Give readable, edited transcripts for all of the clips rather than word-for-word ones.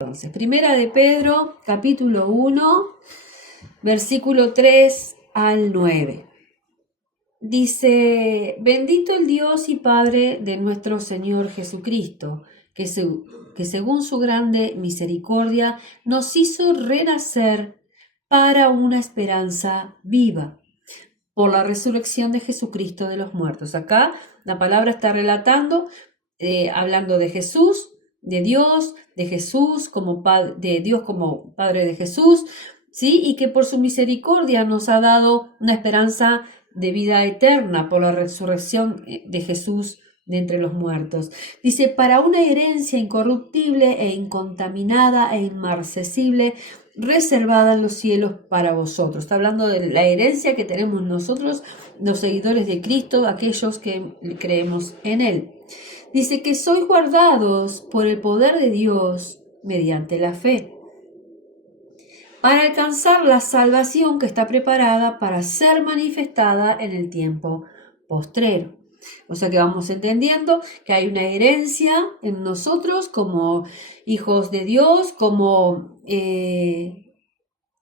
Entonces, Primera de Pedro, capítulo 1, versículo 3 al 9. Dice: bendito el Dios y Padre de nuestro Señor Jesucristo, que según su grande misericordia nos hizo renacer para una esperanza viva, por la resurrección de Jesucristo de los muertos. Acá la palabra está relatando, hablando de Jesús, de Dios, de Jesús como de Dios como Padre de Jesús, ¿sí? Y que por su misericordia nos ha dado una esperanza de vida eterna por la resurrección de Jesús de entre los muertos. Dice, para una herencia incorruptible e incontaminada e inmarcesible, reservada en los cielos para vosotros. Está hablando de la herencia que tenemos nosotros, los seguidores de Cristo, aquellos que creemos en Él. Dice que sois guardados por el poder de Dios mediante la fe, para alcanzar la salvación que está preparada para ser manifestada en el tiempo postrero. O sea que vamos entendiendo que hay una herencia en nosotros como hijos de Dios, como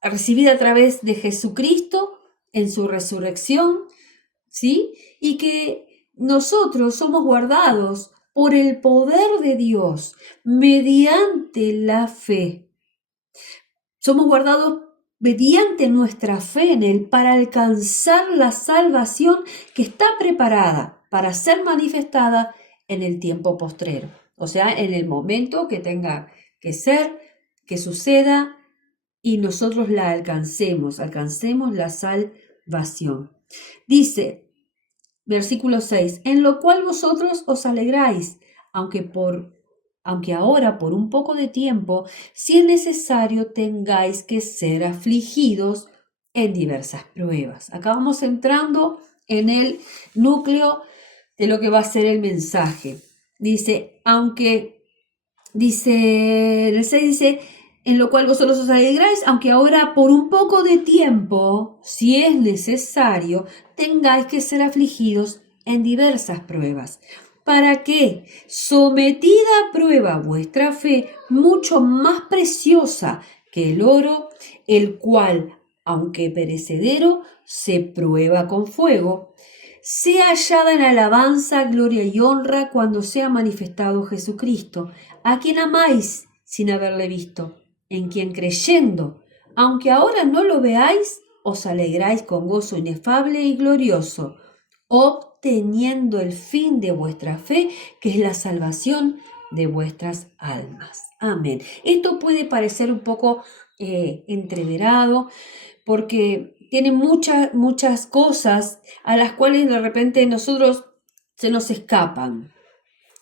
recibida a través de Jesucristo en su resurrección, ¿sí? Y que nosotros somos guardados por el poder de Dios mediante la fe. Somos guardados mediante nuestra fe en Él para alcanzar la salvación que está preparada para ser manifestada en el tiempo postrero. O sea, en el momento que tenga que ser, que suceda y nosotros la alcancemos la salvación. Dice, versículo 6, en lo cual vosotros os alegráis, aunque ahora por un poco de tiempo, si es necesario, tengáis que ser afligidos en diversas pruebas. Acá vamos entrando en el núcleo de lo que va a ser el mensaje. Dice, el 6 dice, en lo cual vosotros os alegráis, aunque ahora por un poco de tiempo, si es necesario, tengáis que ser afligidos en diversas pruebas, para que, sometida a prueba vuestra fe, mucho más preciosa que el oro, el cual, aunque perecedero, se prueba con fuego, sea hallada en alabanza, gloria y honra cuando sea manifestado Jesucristo, a quien amáis sin haberle visto, en quien creyendo, aunque ahora no lo veáis, os alegráis con gozo inefable y glorioso, obteniendo el fin de vuestra fe, que es la salvación de vuestras almas. Amén. Esto puede parecer un poco entreverado, porque tiene muchas cosas a las cuales de repente nosotros se nos escapan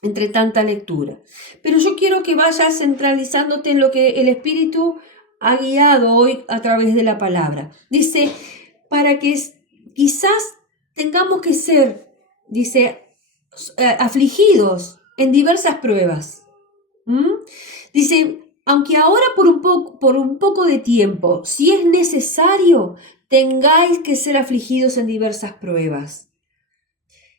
entre tanta lectura. Pero yo quiero que vayas centralizándote en lo que el Espíritu ha guiado hoy a través de la palabra. Dice, para que quizás tengamos que ser, afligidos en diversas pruebas. Dice, aunque ahora por un poco de tiempo, si es necesario, tengáis que ser afligidos en diversas pruebas.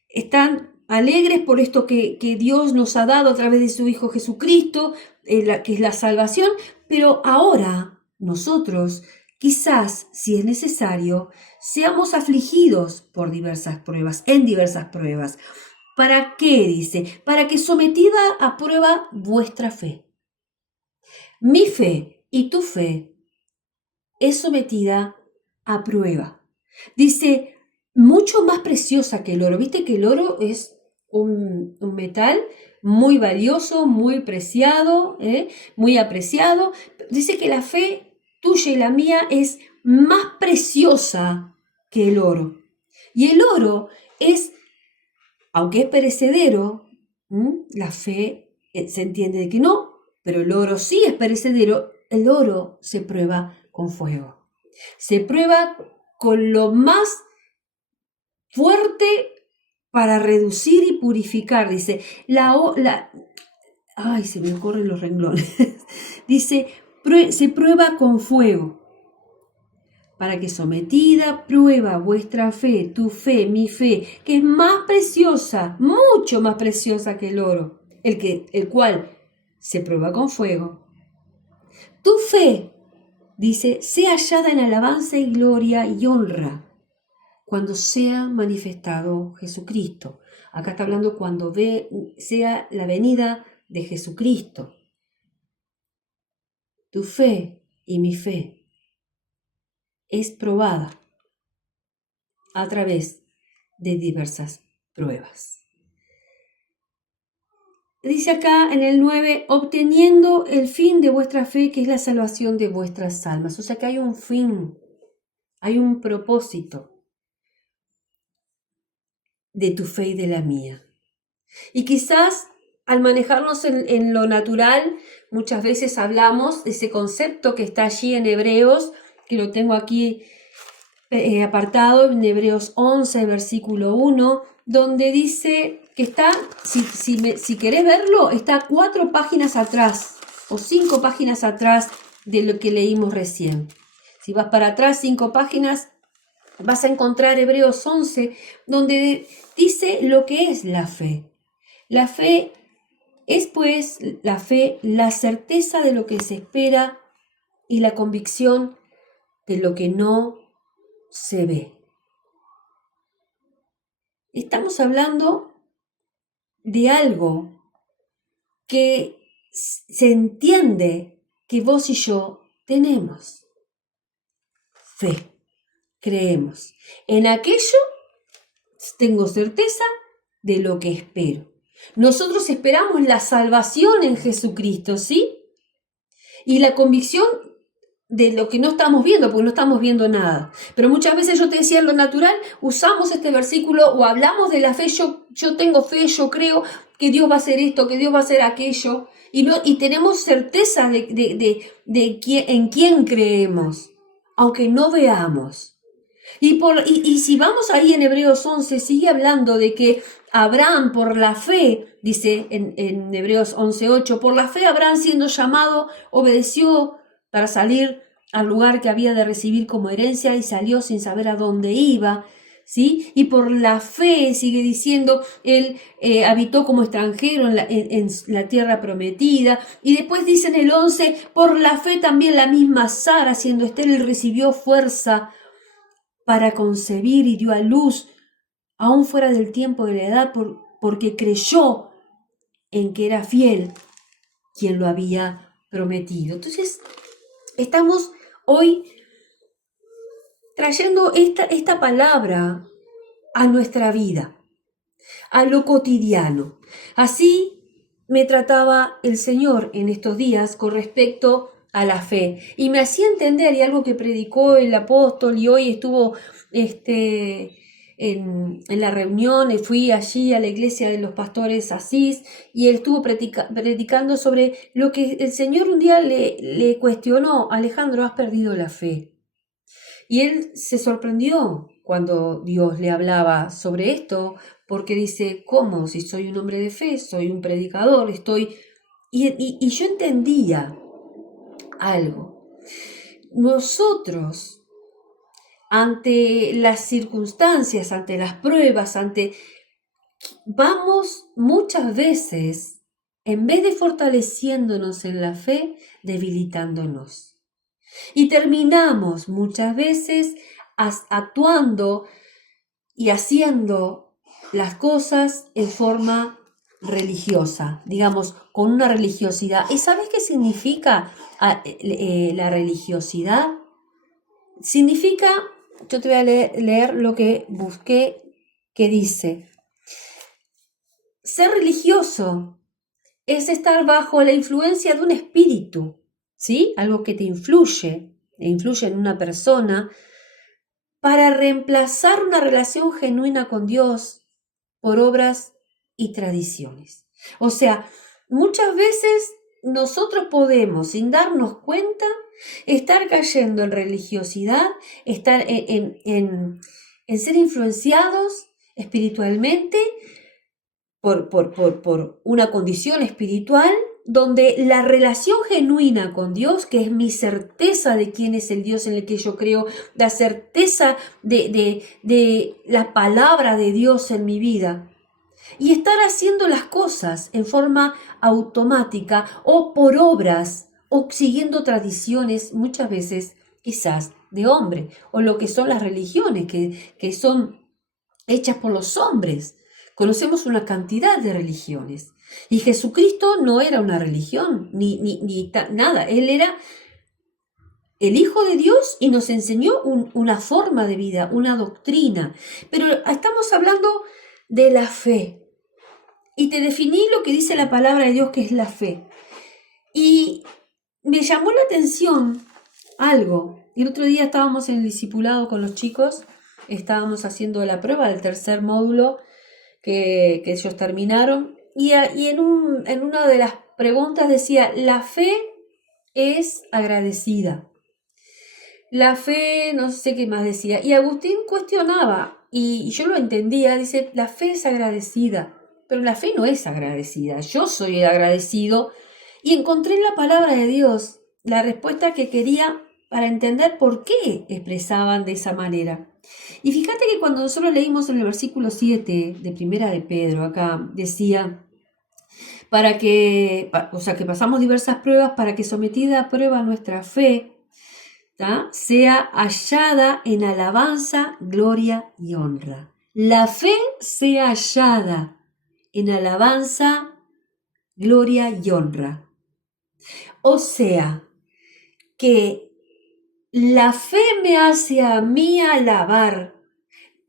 Están alegres por esto que Dios nos ha dado a través de su Hijo Jesucristo, que es la salvación, pero ahora nosotros, quizás, si es necesario, seamos afligidos por diversas pruebas, en diversas pruebas. ¿Para qué? Dice, para que sometida a prueba vuestra fe. Mi fe y tu fe es sometida a prueba. Dice, mucho más preciosa que el oro. Viste que el oro es un metal muy valioso, muy preciado, muy apreciado. Dice que la fe tuya y la mía es más preciosa que el oro. Y el oro es, aunque es perecedero, la fe se entiende de que no, pero el oro sí es perecedero. El oro se prueba con fuego. Se prueba con lo más fuerte para reducir y purificar. Dice, ay, se me corren los renglones. Dice, se prueba con fuego. Para que sometida prueba vuestra fe, tu fe, mi fe, que es más preciosa, mucho más preciosa que el oro, el cual se prueba con fuego, Tu fe, dice, sea hallada en alabanza y gloria y honra cuando sea manifestado Jesucristo. Acá está hablando cuando sea la venida de Jesucristo. Tu fe y mi fe es probada a través de diversas pruebas. Dice acá en el 9, obteniendo el fin de vuestra fe, que es la salvación de vuestras almas. O sea que hay un fin, hay un propósito de tu fe y de la mía. Y quizás al manejarnos en lo natural, muchas veces hablamos de ese concepto que está allí en Hebreos, que lo tengo aquí apartado en Hebreos 11, versículo 1, donde dice que está, si querés verlo, está 4 páginas atrás o 5 páginas atrás de lo que leímos recién. Si vas para atrás 5 páginas, vas a encontrar Hebreos 11, donde dice lo que es la fe. La fe es, pues, la certeza de lo que se espera y la convicción de lo que no se ve. Estamos hablando de algo que se entiende que vos y yo tenemos. Fe. Creemos. En aquello tengo certeza de lo que espero. Nosotros esperamos la salvación en Jesucristo, ¿sí? Y la convicción de lo que no estamos viendo, porque no estamos viendo nada. Pero muchas veces yo te decía en lo natural, usamos este versículo o hablamos de la fe, yo tengo fe, yo creo que Dios va a hacer esto, que Dios va a hacer aquello, y tenemos certeza en quién creemos, aunque no veamos. Y si vamos ahí en Hebreos 11, sigue hablando de que Abraham por la fe, dice en Hebreos 11:8, por la fe Abraham siendo llamado, obedeció para salir al lugar que había de recibir como herencia y salió sin saber a dónde iba, ¿sí? Y por la fe, sigue diciendo, él habitó como extranjero en la tierra prometida. Y después dice en el 11, por la fe también la misma Sara, siendo estéril, recibió fuerza para concebir y dio a luz, aún fuera del tiempo de la edad, porque creyó en que era fiel quien lo había prometido. Entonces, estamos hoy trayendo esta palabra a nuestra vida, a lo cotidiano. Así me trataba el Señor en estos días con respecto a la fe. Y me hacía entender, y algo que predicó el apóstol, y hoy estuvo en la reunión, fui allí a la iglesia de los pastores Asís, y él estuvo predicando sobre lo que el Señor un día le cuestionó: Alejandro, has perdido la fe. Y él se sorprendió cuando Dios le hablaba sobre esto, porque dice, ¿cómo? Si soy un hombre de fe, soy un predicador, estoy... Y yo entendía algo. Nosotros, ante las circunstancias, ante las pruebas, vamos muchas veces, en vez de fortaleciéndonos en la fe, debilitándonos. Y terminamos muchas veces actuando y haciendo las cosas en forma religiosa, digamos, con una religiosidad. ¿Y sabes qué significa la religiosidad? Significa, yo te voy a leer lo que busqué, que dice: ser religioso es estar bajo la influencia de un espíritu, ¿sí? Algo que te influye en una persona, para reemplazar una relación genuina con Dios por obras y tradiciones. O sea, muchas veces nosotros podemos, sin darnos cuenta, estar cayendo en religiosidad, estar en ser influenciados espiritualmente por una condición espiritual, donde la relación genuina con Dios, que es mi certeza de quién es el Dios en el que yo creo, la certeza de la palabra de Dios en mi vida, y estar haciendo las cosas en forma automática o por obras o siguiendo tradiciones muchas veces quizás de hombre, o lo que son las religiones que son hechas por los hombres. Conocemos una cantidad de religiones. Y Jesucristo no era una religión, ni nada. Él era el Hijo de Dios y nos enseñó una forma de vida, una doctrina. Pero estamos hablando de la fe. Y te definí lo que dice la palabra de Dios, que es la fe. Y me llamó la atención algo. El otro día estábamos en el discipulado con los chicos, estábamos haciendo la prueba del tercer módulo que ellos terminaron. Y en una de las preguntas decía, la fe es agradecida. La fe, no sé qué más decía. Y Agustín cuestionaba, y yo lo entendía, dice, la fe es agradecida, pero la fe no es agradecida. Yo soy el agradecido y encontré en la palabra de Dios la respuesta que quería para entender por qué expresaban de esa manera. Y fíjate que cuando nosotros leímos en el versículo 7 de Primera de Pedro, acá decía, que pasamos diversas pruebas para que sometida a prueba nuestra fe, sea hallada en alabanza, gloria y honra. La fe sea hallada en alabanza, gloria y honra. O sea, que la fe me hace a mí alabar,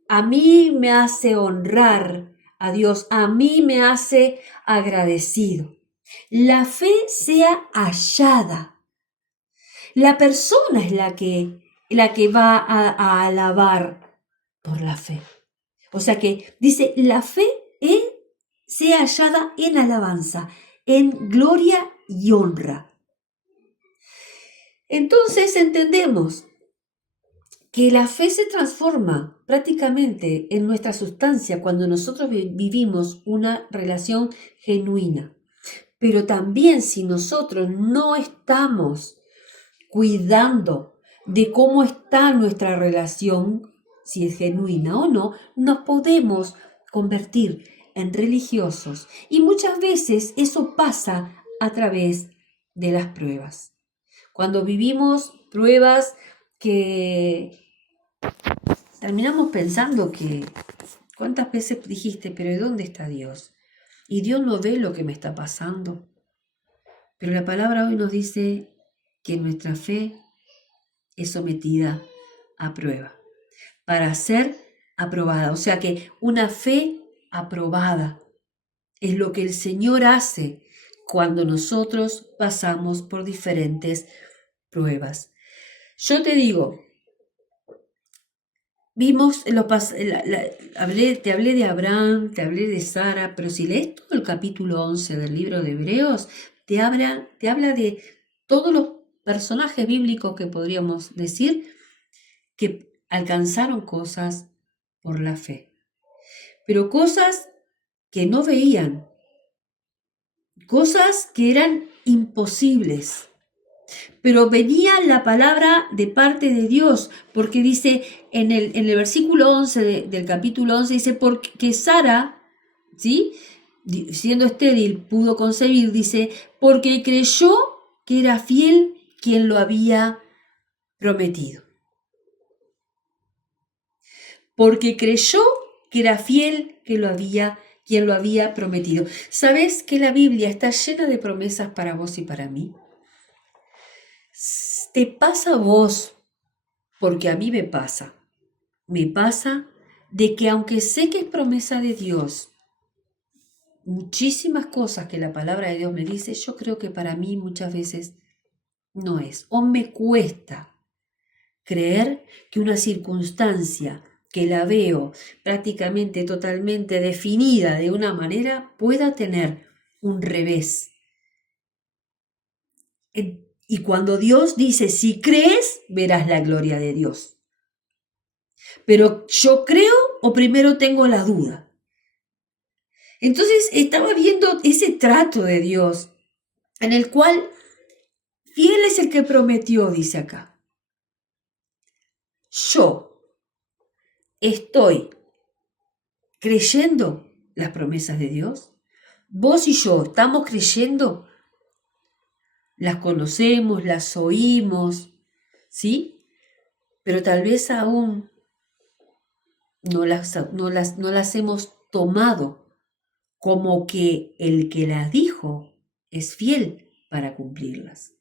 a mí me hace honrar a Dios, a mí me hace agradecido. La fe sea hallada. La persona es la que va a alabar por la fe. O sea que dice, la fe sea hallada en alabanza, en gloria y honra. Entonces entendemos que la fe se transforma prácticamente en nuestra sustancia cuando nosotros vivimos una relación genuina. Pero también si nosotros no estamos cuidando de cómo está nuestra relación, si es genuina o no, nos podemos convertir en religiosos. Y muchas veces eso pasa a través de las pruebas. Cuando vivimos pruebas que terminamos pensando que, ¿cuántas veces dijiste, pero ¿de dónde está Dios? Y Dios no ve lo que me está pasando. Pero la palabra hoy nos dice que nuestra fe es sometida a prueba para ser aprobada. O sea que una fe aprobada es lo que el Señor hace cuando nosotros pasamos por diferentes pruebas. Yo te digo, vimos, te hablé de Abraham, te hablé de Sara, pero si lees todo el capítulo 11 del libro de Hebreos, te habla de todos los personajes bíblicos que podríamos decir que alcanzaron cosas por la fe, pero cosas que no veían, cosas que eran imposibles. Pero venía la palabra de parte de Dios, porque dice en el versículo 11 del capítulo 11, dice, porque Sara, ¿sí?, siendo estéril, pudo concebir, dice, porque creyó que era fiel quien lo había prometido. Porque creyó que era fiel quien lo había prometido. ¿Sabes que la Biblia está llena de promesas para vos y para mí? Te pasa a vos, porque a mí me pasa. Me pasa de que aunque sé que es promesa de Dios, muchísimas cosas que la palabra de Dios me dice, yo creo que para mí muchas veces no es. O me cuesta creer que una circunstancia que la veo prácticamente totalmente definida de una manera pueda tener un revés. Y cuando Dios dice, si crees, verás la gloria de Dios. Pero yo creo o primero tengo la duda. Entonces estaba viendo ese trato de Dios en el cual fiel es el que prometió, dice acá. Yo estoy creyendo las promesas de Dios. Vos y yo estamos creyendo. las conocemos, las oímos, ¿sí? Pero tal vez aún no las hemos tomado como que el que las dijo es fiel para cumplirlas.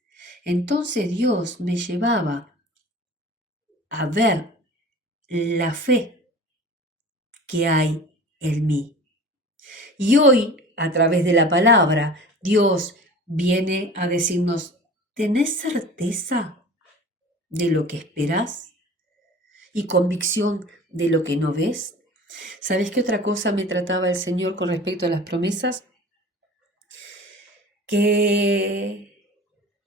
Entonces Dios me llevaba a ver la fe que hay en mí. Y hoy, a través de la palabra, Dios viene a decirnos, ¿tenés certeza de lo que esperás y convicción de lo que no ves? ¿Sabes qué otra cosa me trataba el Señor con respecto a las promesas? Que,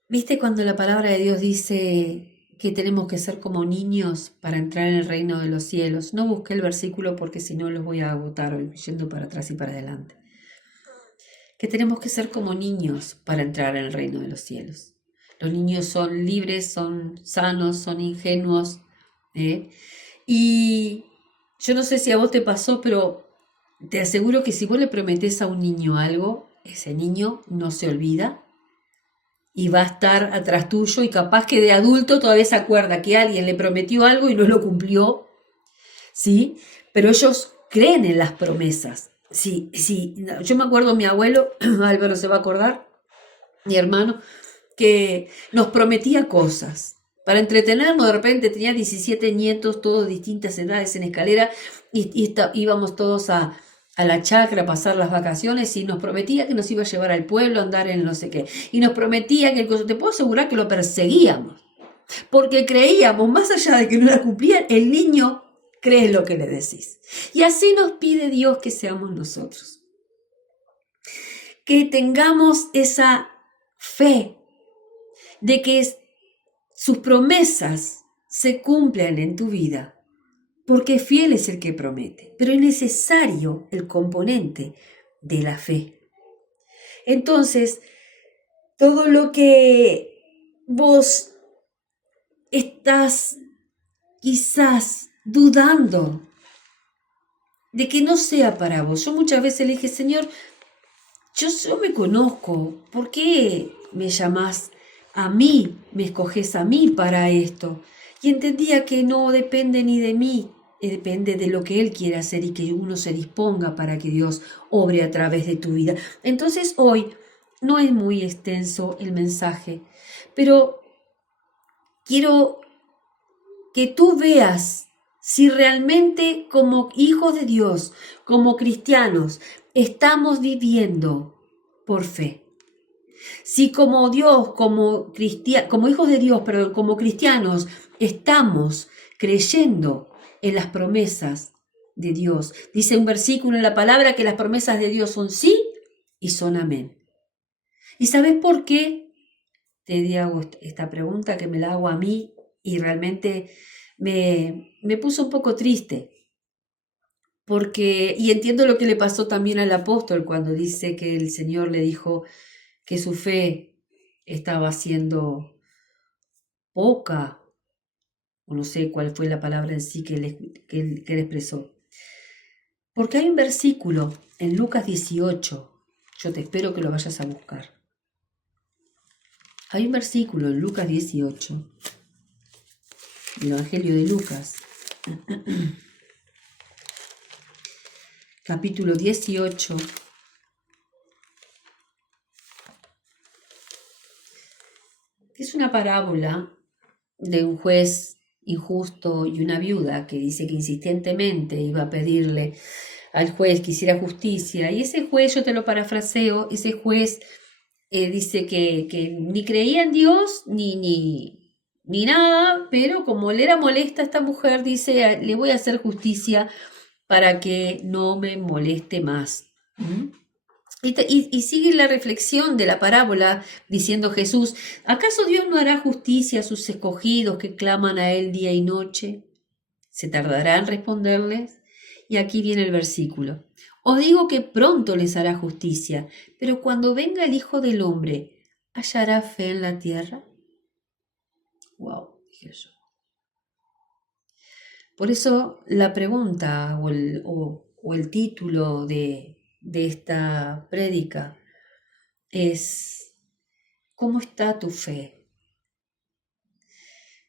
¿viste cuando la palabra de Dios dice que tenemos que ser como niños para entrar en el reino de los cielos? No busqué el versículo porque si no los voy a agotar yendo para atrás y para adelante. Que tenemos que ser como niños para entrar en el reino de los cielos. Los niños son libres, son sanos, son ingenuos. Y yo no sé si a vos te pasó, pero te aseguro que si vos le prometés a un niño algo, ese niño no se olvida y va a estar atrás tuyo y capaz que de adulto todavía se acuerda que alguien le prometió algo y no lo cumplió, ¿sí? Pero ellos creen en las promesas. Sí, sí, yo me acuerdo mi abuelo, Álvaro se va a acordar, mi hermano, que nos prometía cosas. Para entretenernos, de repente tenía 17 nietos, todos de distintas edades en escalera, y íbamos todos a la chacra a pasar las vacaciones y nos prometía que nos iba a llevar al pueblo a andar en no sé qué. Y nos prometía que te puedo asegurar que lo perseguíamos, porque creíamos, más allá de que no la cumplían, el niño cree lo que le decís. Y así nos pide Dios que seamos nosotros. Que tengamos esa fe de que sus promesas se cumplan en tu vida, porque fiel es el que promete, pero es necesario el componente de la fe. Entonces, todo lo que vos estás quizás dudando de que no sea para vos, yo muchas veces le dije, Señor, yo me conozco, ¿por qué me llamás a mí, me escoges a mí para esto? Y entendía que no depende ni de mí, depende de lo que Él quiere hacer y que uno se disponga para que Dios obre a través de tu vida. Entonces hoy no es muy extenso el mensaje, pero quiero que tú veas si realmente como hijos de Dios, como cristianos, estamos viviendo por fe. Si como Dios, como hijos de Dios, perdón, como cristianos, estamos creyendo en las promesas de Dios. Dice un versículo en la palabra que las promesas de Dios son sí y son amén. ¿Y sabes por qué? Te hago esta pregunta que me la hago a mí y realmente me puso un poco triste. Y entiendo lo que le pasó también al apóstol cuando dice que el Señor le dijo que su fe estaba siendo poca, o no sé cuál fue la palabra en sí que él expresó. Porque hay un versículo en Lucas 18, yo te espero que lo vayas a buscar. Hay un versículo en Lucas 18, el Evangelio de Lucas, capítulo 18, que es una parábola de un juez injusto y una viuda que dice que insistentemente iba a pedirle al juez que hiciera justicia, y ese juez, yo te lo parafraseo, ese juez dice que ni creía en Dios ni nada, pero como le era molesta a esta mujer, dice, le voy a hacer justicia para que no me moleste más. Y sigue la reflexión de la parábola diciendo Jesús, ¿acaso Dios no hará justicia a sus escogidos que claman a Él día y noche? ¿Se tardará en responderles? Y aquí viene el versículo. Os digo que pronto les hará justicia, pero cuando venga el Hijo del Hombre, ¿hallará fe en la tierra? Wow, dije yo. Por eso la pregunta o el título de esta prédica es ¿Cómo está tu fe?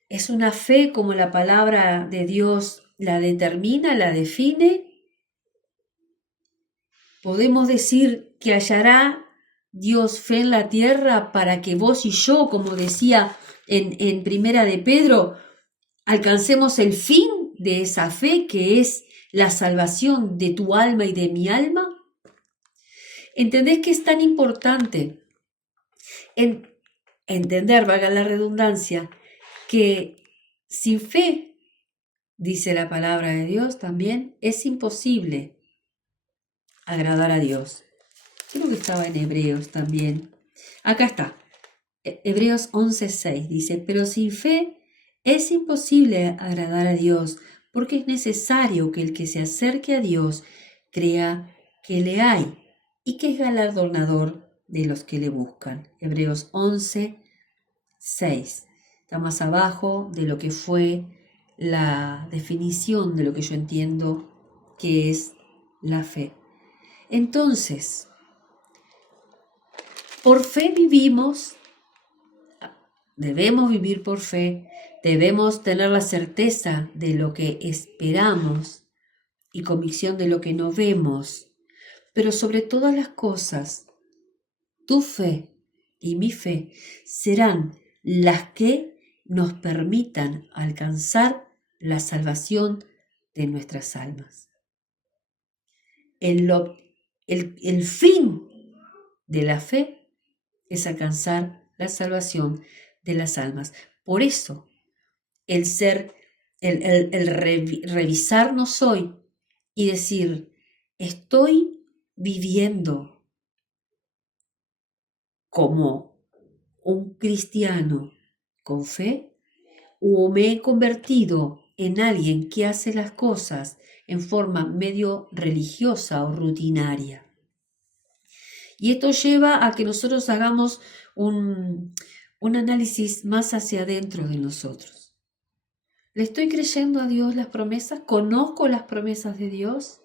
¿Es una fe como la palabra de Dios la determina, la define? ¿Podemos decir que hallará Dios fe en la tierra para que vos y yo, como decía en Primera de Pedro, alcancemos el fin de esa fe que es la salvación de tu alma y de mi alma? ¿Entendés que es tan importante entender, valga la redundancia, que sin fe, dice la palabra de Dios también, es imposible agradar a Dios? Creo que estaba en Hebreos también. Acá está. Hebreos 11:6 dice, pero sin fe es imposible agradar a Dios, porque es necesario que el que se acerque a Dios crea que le hay y que es galardonador de los que le buscan. Hebreos 11:6. Está más abajo de lo que fue la definición de lo que yo entiendo que es la fe. Entonces, por fe vivimos, debemos vivir por fe, debemos tener la certeza de lo que esperamos y convicción de lo que no vemos, pero sobre todas las cosas, tu fe y mi fe serán las que nos permitan alcanzar la salvación de nuestras almas. El fin de la fe es alcanzar la salvación de las almas. Por eso, revisarnos hoy y decir, estoy viviendo como un cristiano con fe, o me he convertido en alguien que hace las cosas en forma medio religiosa o rutinaria. Y esto lleva a que nosotros hagamos un análisis más hacia adentro de nosotros. ¿Le estoy creyendo a Dios las promesas? ¿Conozco las promesas de Dios?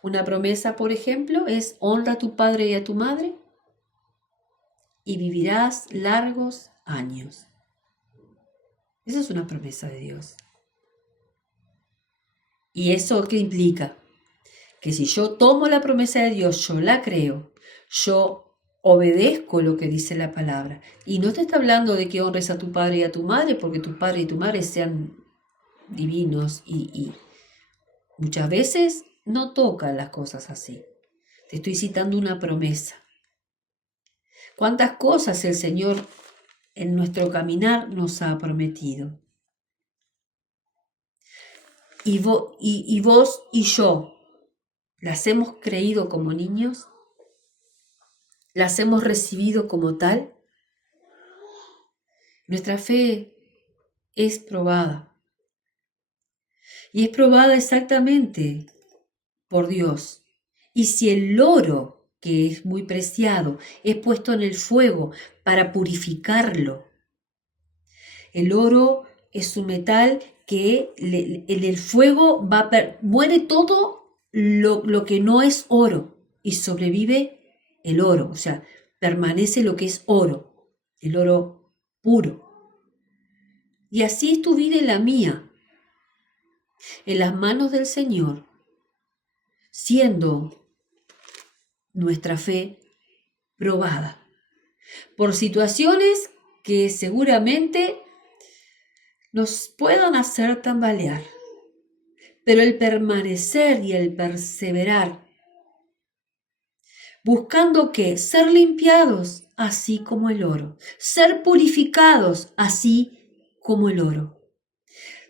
Una promesa, por ejemplo, es honra a tu padre y a tu madre y vivirás largos años. Esa es una promesa de Dios. ¿Y eso qué implica? Que si yo tomo la promesa de Dios, yo la creo, yo obedezco lo que dice la palabra. Y no te está hablando de que honres a tu padre y a tu madre, porque tu padre y tu madre sean divinos y muchas veces no tocan las cosas así. Te estoy citando una promesa. ¿Cuántas cosas el Señor en nuestro caminar nos ha prometido? Y vos y yo, ¿las hemos creído como niños? ¿Las hemos recibido como tal? Nuestra fe es probada. Y es probada exactamente por Dios. Y si el oro, que es muy preciado, es puesto en el fuego para purificarlo, el oro es un metal que en el fuego muere todo lo que no es oro y sobrevive el oro, o sea, permanece lo que es oro, el oro puro. Y así es tu vida y la mía, en las manos del Señor, siendo nuestra fe probada por situaciones que seguramente nos puedan hacer tambalear, pero el permanecer y el perseverar, buscando que ser limpiados así como el oro, ser purificados así como el oro.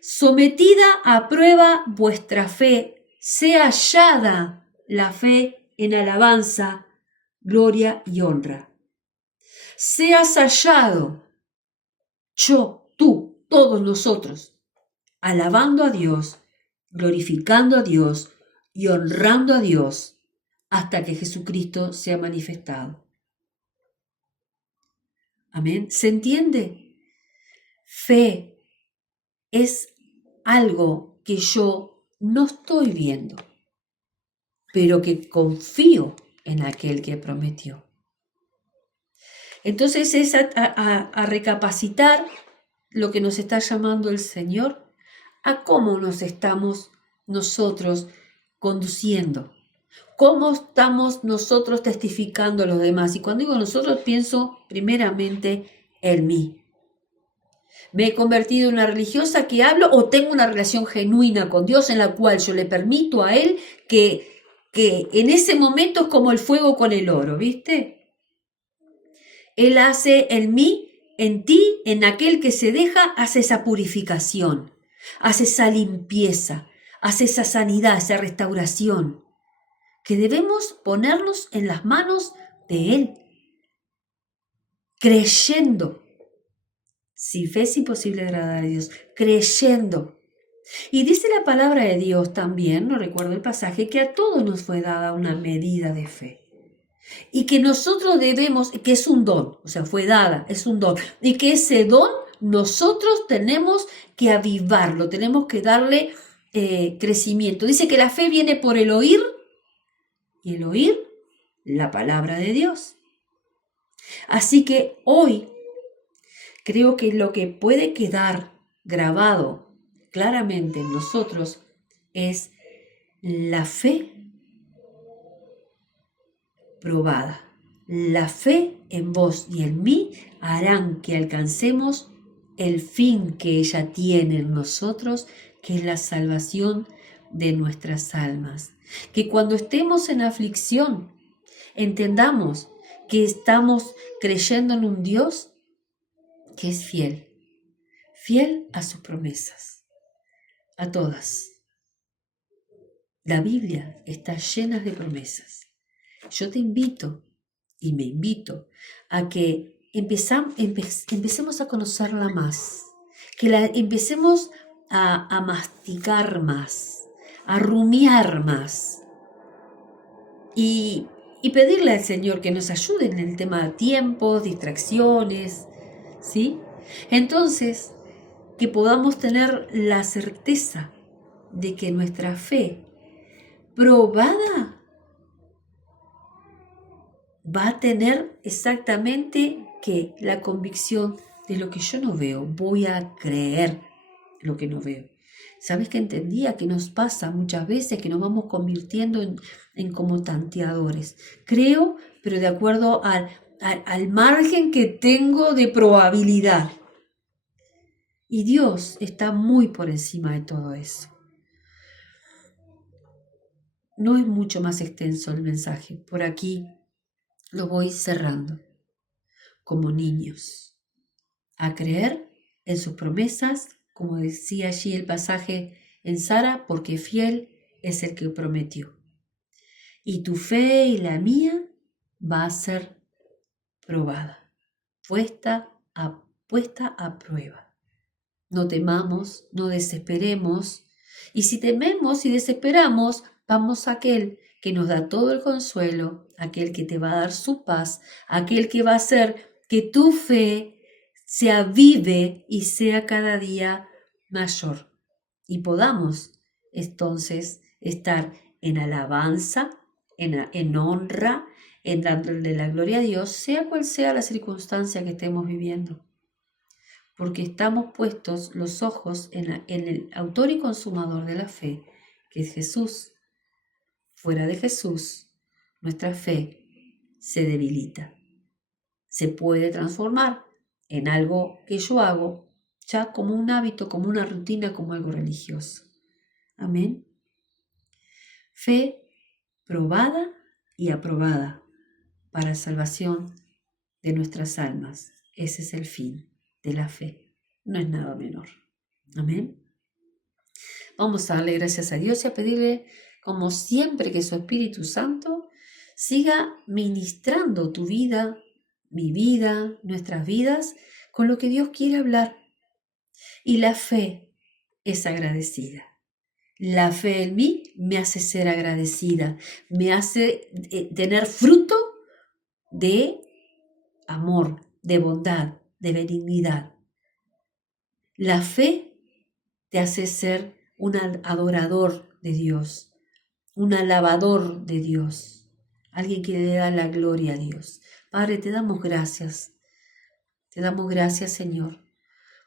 Sometida a prueba vuestra fe, sea hallada la fe en alabanza, gloria y honra. Seas hallado, yo, tú, todos nosotros, alabando a Dios, glorificando a Dios y honrando a Dios hasta que Jesucristo sea manifestado. Amén. ¿Se entiende? Fe es algo que yo no estoy viendo, pero que confío en aquel que prometió. Entonces es a recapacitar lo que nos está llamando el Señor, a cómo nos estamos nosotros conduciendo, cómo estamos nosotros testificando a los demás. Y cuando digo nosotros, pienso primeramente en mí. Me he convertido en una religiosa que hablo o tengo una relación genuina con Dios en la cual yo le permito a Él que en ese momento es como el fuego con el oro, ¿viste? Él hace en mí, en ti, en aquel que se deja, hace esa purificación, hace esa limpieza, hace esa sanidad, esa restauración, que debemos ponernos en las manos de Él, creyendo. Si fe es imposible agradar a Dios, creyendo. Y dice la palabra de Dios también, no recuerdo el pasaje, que a todos nos fue dada una medida de fe. Y que nosotros debemos, que es un don, o sea, fue dada, es un don. Y que ese don nosotros tenemos que avivarlo, tenemos que darle crecimiento. Dice que la fe viene por el oír y el oír la palabra de Dios. Así que hoy creo que lo que puede quedar grabado claramente en nosotros es la fe probada. La fe en vos y en mí harán que alcancemos el fin que ella tiene en nosotros, que es la salvación de nuestras almas. Que cuando estemos en aflicción, entendamos que estamos creyendo en un Dios que es fiel, fiel a sus promesas, a todas. La Biblia está llena de promesas. Yo te invito y me invito a que empecemos a conocerla más, que la empecemos a masticar más, a rumiar más y pedirle al Señor que nos ayude en el tema de tiempos, distracciones, ¿sí? Entonces, que podamos tener la certeza de que nuestra fe probada va a tener exactamente que la convicción de lo que yo no veo, voy a creer lo que no veo. ¿Sabes qué entendía? Que nos pasa muchas veces que nos vamos convirtiendo en como tanteadores. Creo, pero de acuerdo al margen que tengo de probabilidad. Y Dios está muy por encima de todo eso. No es mucho más extenso el mensaje. Por aquí lo voy cerrando. Como niños, a creer en sus promesas, como decía allí el pasaje en Sara, porque fiel es el que prometió. Y tu fe y la mía va a ser probada, puesta a prueba. No temamos, no desesperemos, y si tememos y desesperamos, vamos a aquel que nos da todo el consuelo, aquel que te va a dar su paz, aquel que va a hacer que tu fe se avive y sea cada día mayor. Y podamos entonces estar en alabanza, en honra, en dándole la gloria a Dios, sea cual sea la circunstancia que estemos viviendo. Porque estamos puestos los ojos en el autor y consumador de la fe, que es Jesús. Fuera de Jesús, nuestra fe se debilita. Se puede transformar en algo que yo hago ya como un hábito, como una rutina, como algo religioso. Amén. Fe probada y aprobada para salvación de nuestras almas. Ese es el fin de la fe. No es nada menor. Amén. Vamos a darle gracias a Dios y a pedirle, como siempre, que su Espíritu Santo siga ministrando tu vida, mi vida, nuestras vidas, con lo que Dios quiere hablar. Y la fe es agradecida. La fe en mí me hace ser agradecida, me hace tener fruto de amor, de bondad, de benignidad. La fe te hace ser un adorador de Dios, un alabador de Dios, alguien que le da la gloria a Dios. Padre, te damos gracias Te damos gracias, Señor,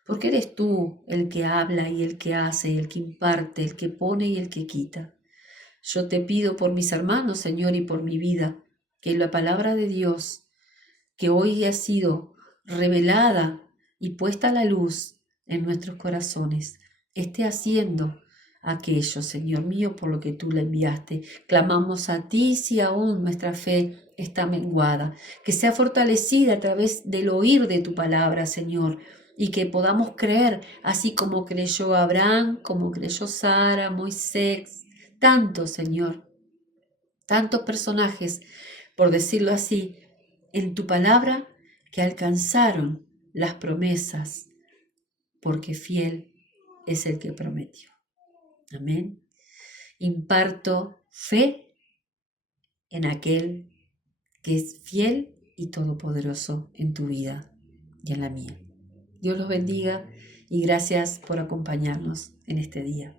porque eres tú el que habla y el que hace, el que imparte, el que pone y el que quita. Yo te pido por mis hermanos, Señor, y por mi vida, que la palabra de Dios, que hoy ha sido revelada y puesta a la luz en nuestros corazones, esté haciendo aquello, Señor mío, por lo que tú le enviaste. Clamamos a ti si aún nuestra fe está menguada, que sea fortalecida a través del oír de tu palabra, Señor, y que podamos creer, así como creyó Abraham, como creyó Sara, Moisés, tantos, Señor, tantos personajes, por decirlo así, en tu palabra, que alcanzaron las promesas, porque fiel es el que prometió. Amén. Imparto fe en aquel que es fiel y todopoderoso en tu vida y en la mía. Dios los bendiga y gracias por acompañarnos en este día.